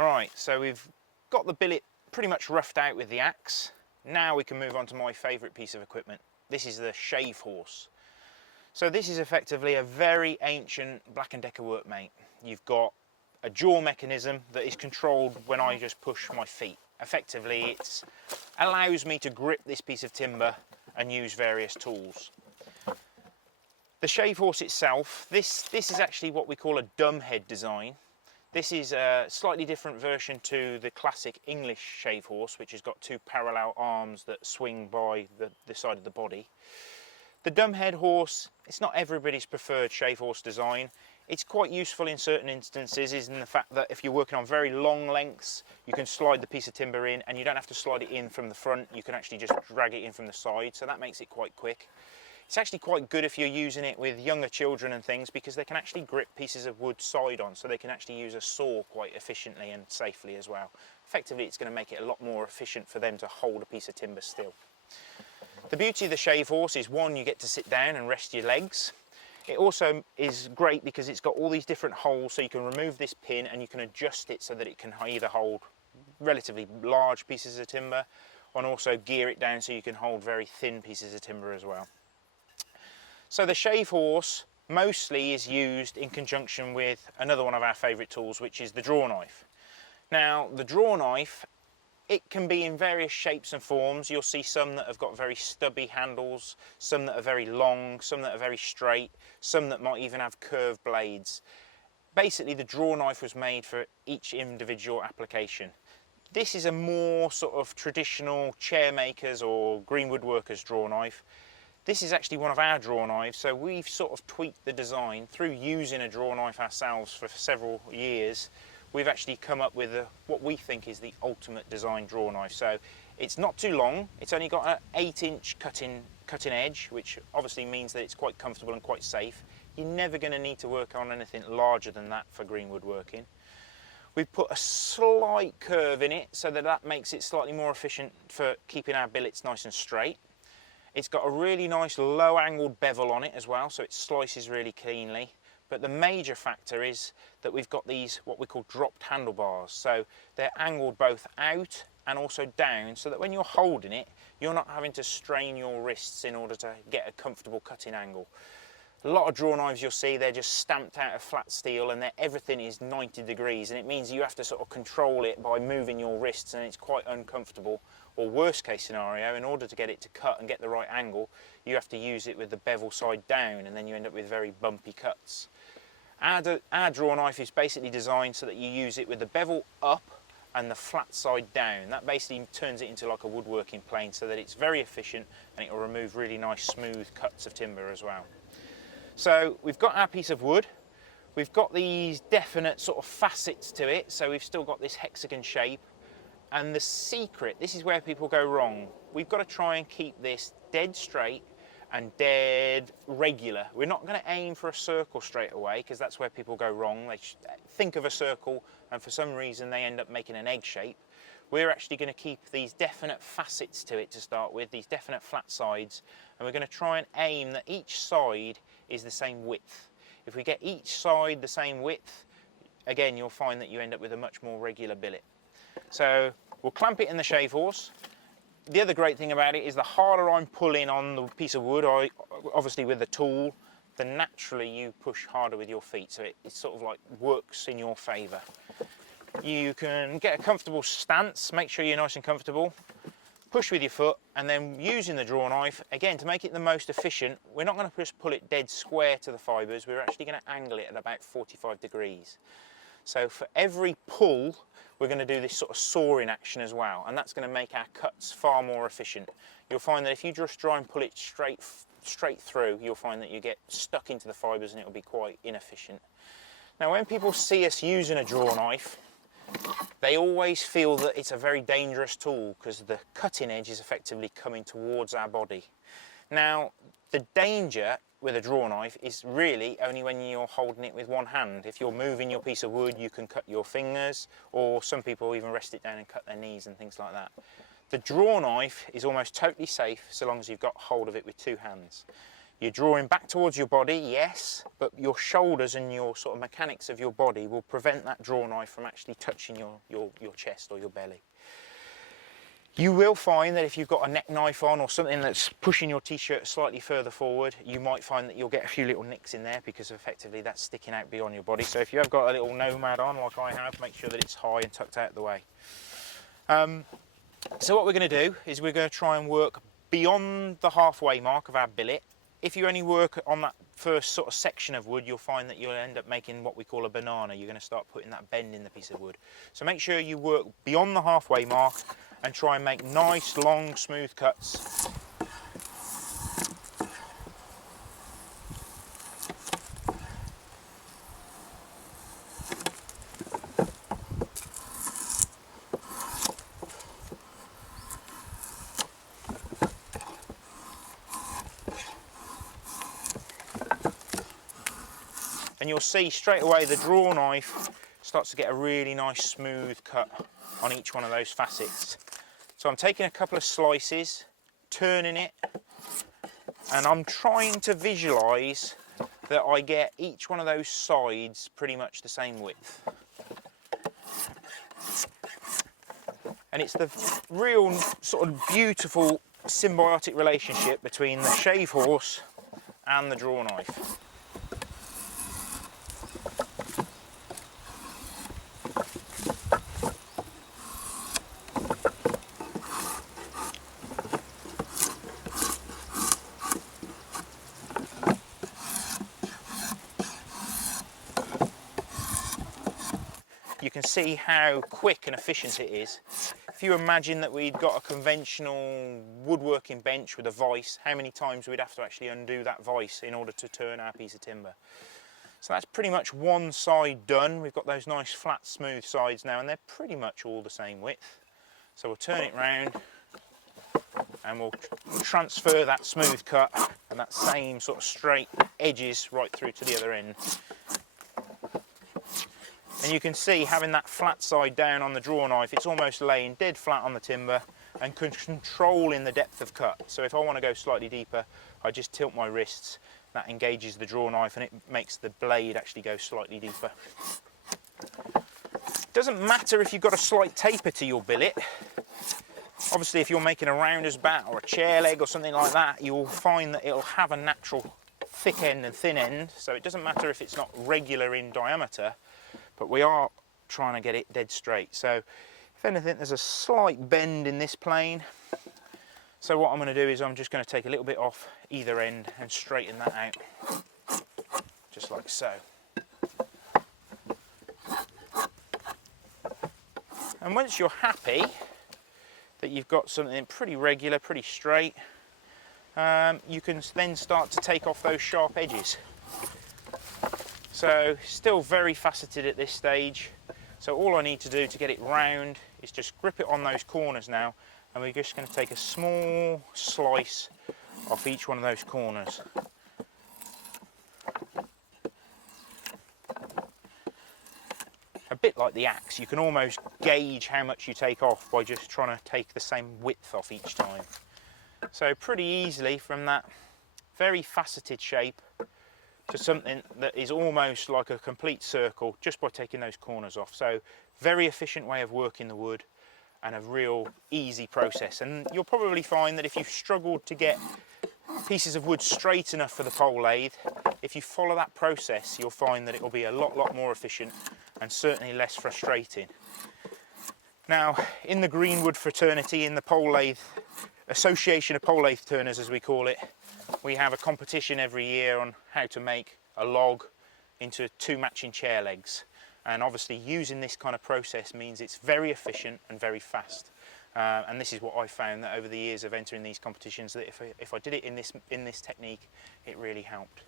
Right, so we've got the billet pretty much roughed out with the axe. Now we can move on to my favourite piece of equipment. This is the Shavehorse. So this is effectively a very ancient Black & Decker workmate. You've got a jaw mechanism that is controlled when I just push my feet. Effectively, it allows me to grip this piece of timber and use various tools. The Shavehorse itself, this is actually what we call a dumb head design. This is a slightly different version to the classic English Shavehorse, which has got two parallel arms that swing by the side of the body. The dumb head horse, it's not everybody's preferred Shavehorse design. It's quite useful in certain instances, is in the fact that if you're working on very long lengths, you can slide the piece of timber in and you don't have to slide it in from the front, you can actually just drag it in from the side, so that makes it quite quick. It's actually quite good if you're using it with younger children and things, because they can actually grip pieces of wood side on, so they can actually use a saw quite efficiently and safely as well. Effectively, it's going to make it a lot more efficient for them to hold a piece of timber still. The beauty of the Shavehorse is, one, you get to sit down and rest your legs. It also is great because it's got all these different holes, so you can remove this pin and you can adjust it so that it can either hold relatively large pieces of timber and also gear it down so you can hold very thin pieces of timber as well. So the Shavehorse mostly is used in conjunction with another one of our favourite tools, which is the draw knife. Now, the draw knife, it can be in various shapes and forms. You'll see some that have got very stubby handles, some that are very long, some that are very straight, some that might even have curved blades. Basically, the draw knife was made for each individual application. This is a more sort of traditional chair makers or green woodworkers draw knife. This is actually one of our draw knives, so we've sort of tweaked the design through using a draw knife ourselves for several years. We've actually come up with what we think is the ultimate design draw knife. So it's not too long, it's only got an 8-inch cutting edge, which obviously means that it's quite comfortable and quite safe. You're never going to need to work on anything larger than that for green woodworking. We've put a slight curve in it so that makes it slightly more efficient for keeping our billets nice and straight. It's got a really nice low angled bevel on it as well, so it slices really cleanly. But the major factor is that we've got these what we call dropped handlebars. So they're angled both out and also down, so that when you're holding it, you're not having to strain your wrists in order to get a comfortable cutting angle. A lot of draw knives you'll see, they're just stamped out of flat steel and everything is 90 degrees, and it means you have to sort of control it by moving your wrists, and it's quite uncomfortable. Or worst case scenario, in order to get it to cut and get the right angle, you have to use it with the bevel side down, and then you end up with very bumpy cuts. Our draw knife is basically designed so that you use it with the bevel up and the flat side down. That basically turns it into like a woodworking plane, so that it's very efficient and it will remove really nice smooth cuts of timber as well. So we've got our piece of wood, we've got these definite sort of facets to it, so we've still got this hexagon shape. And the secret, this is where people go wrong, we've got to try and keep this dead straight and dead regular. We're not going to aim for a circle straight away, because that's where people go wrong. They think of a circle and for some reason they end up making an egg shape. We're actually going to keep these definite facets to it to start with, these definite flat sides, and we're going to try and aim that each side is the same width. If we get each side the same width, again, you'll find that you end up with a much more regular billet. So we'll clamp it in the Shavehorse. The other great thing about it is the harder I'm pulling on the piece of wood, obviously with the tool, then naturally you push harder with your feet, so it sort of like works in your favour. You can get a comfortable stance, make sure you're nice and comfortable, push with your foot, and then using the draw knife, again, to make it the most efficient, we're not going to just pull it dead square to the fibres, we're actually going to angle it at about 45 degrees. So for every pull, we're going to do this sort of sawing action as well, and that's going to make our cuts far more efficient. You'll find that if you just try and pull it straight through, you'll find that you get stuck into the fibres and it'll be quite inefficient. Now, when people see us using a draw knife, they always feel that it's a very dangerous tool because the cutting edge is effectively coming towards our body. Now, the danger with a draw knife is really only when you're holding it with one hand. If you're moving your piece of wood, you can cut your fingers, or some people even rest it down and cut their knees and things like that. The draw knife is almost totally safe so long as you've got hold of it with two hands. You're drawing back towards your body, yes, but your shoulders and your sort of mechanics of your body will prevent that draw knife from actually touching your chest or your belly. You will find that if you've got a neck knife on or something that's pushing your t-shirt slightly further forward, you might find that you'll get a few little nicks in there because effectively that's sticking out beyond your body. So if you have got a little nomad on like I have, make sure that it's high and tucked out of the way. So what we're going to do is we're going to try and work beyond the halfway mark of our billet. If you only work on that first sort of section of wood, you'll find that you'll end up making what we call a banana. You're going to start putting that bend in the piece of wood. So make sure you work beyond the halfway mark and try and make nice, long, smooth cuts. And you'll see straight away the draw knife starts to get a really nice smooth cut on each one of those facets. So I'm taking a couple of slices, turning it, and I'm trying to visualise that I get each one of those sides pretty much the same width. And it's the real sort of beautiful symbiotic relationship between the Shavehorse and the draw knife. You can see how quick and efficient it is. If you imagine that we'd got a conventional woodworking bench with a vise, how many times we'd have to actually undo that vise in order to turn our piece of timber. So that's pretty much one side done. We've got those nice flat smooth sides now and they're pretty much all the same width. So we'll turn it round and we'll transfer that smooth cut and that same sort of straight edges right through to the other end. And you can see, having that flat side down on the draw knife, it's almost laying dead flat on the timber and controlling the depth of cut. So if I want to go slightly deeper, I just tilt my wrists. That engages the draw knife and it makes the blade actually go slightly deeper. Doesn't matter if you've got a slight taper to your billet. Obviously, if you're making a rounder's bat or a chair leg or something like that, you'll find that it'll have a natural thick end and thin end. So it doesn't matter if it's not regular in diameter, but we are trying to get it dead straight. So if anything, there's a slight bend in this plane. So what I'm going to do is I'm just going to take a little bit off either end and straighten that out, just like so. And once you're happy that you've got something pretty regular, pretty straight, you can then start to take off those sharp edges. So still very faceted at this stage. So all I need to do to get it round is just grip it on those corners now, and we're just going to take a small slice off each one of those corners. A bit like the axe, you can almost gauge how much you take off by just trying to take the same width off each time. So pretty easily from that very faceted shape to something that is almost like a complete circle just by taking those corners off. So very efficient way of working the wood and a real easy process. And you'll probably find that if you've struggled to get pieces of wood straight enough for the pole lathe, if you follow that process, you'll find that it will be a lot more efficient and certainly less frustrating. Now, in the Greenwood fraternity, in the pole lathe Association of Pole Lathe Turners, as we call it, we have a competition every year on how to make a log into 2 matching chair legs. And obviously using this kind of process means it's very efficient and very fast. And this is what I found, that over the years of entering these competitions, that if I did it in this technique, it really helped.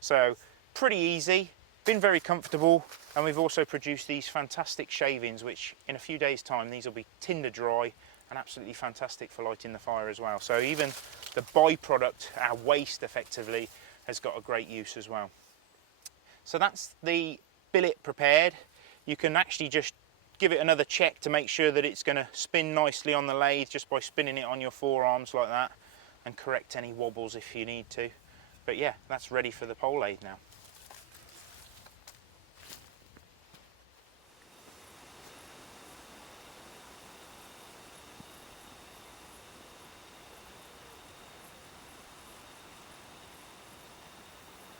So pretty easy, been very comfortable, and we've also produced these fantastic shavings, which in a few days' time these will be tinder dry and absolutely fantastic for lighting the fire as well. So even the byproduct, our waste effectively, has got a great use as well. So that's the billet prepared. You can actually just give it another check to make sure that it's going to spin nicely on the lathe just by spinning it on your forearms like that, and correct any wobbles if you need to. But yeah, that's ready for the pole lathe now.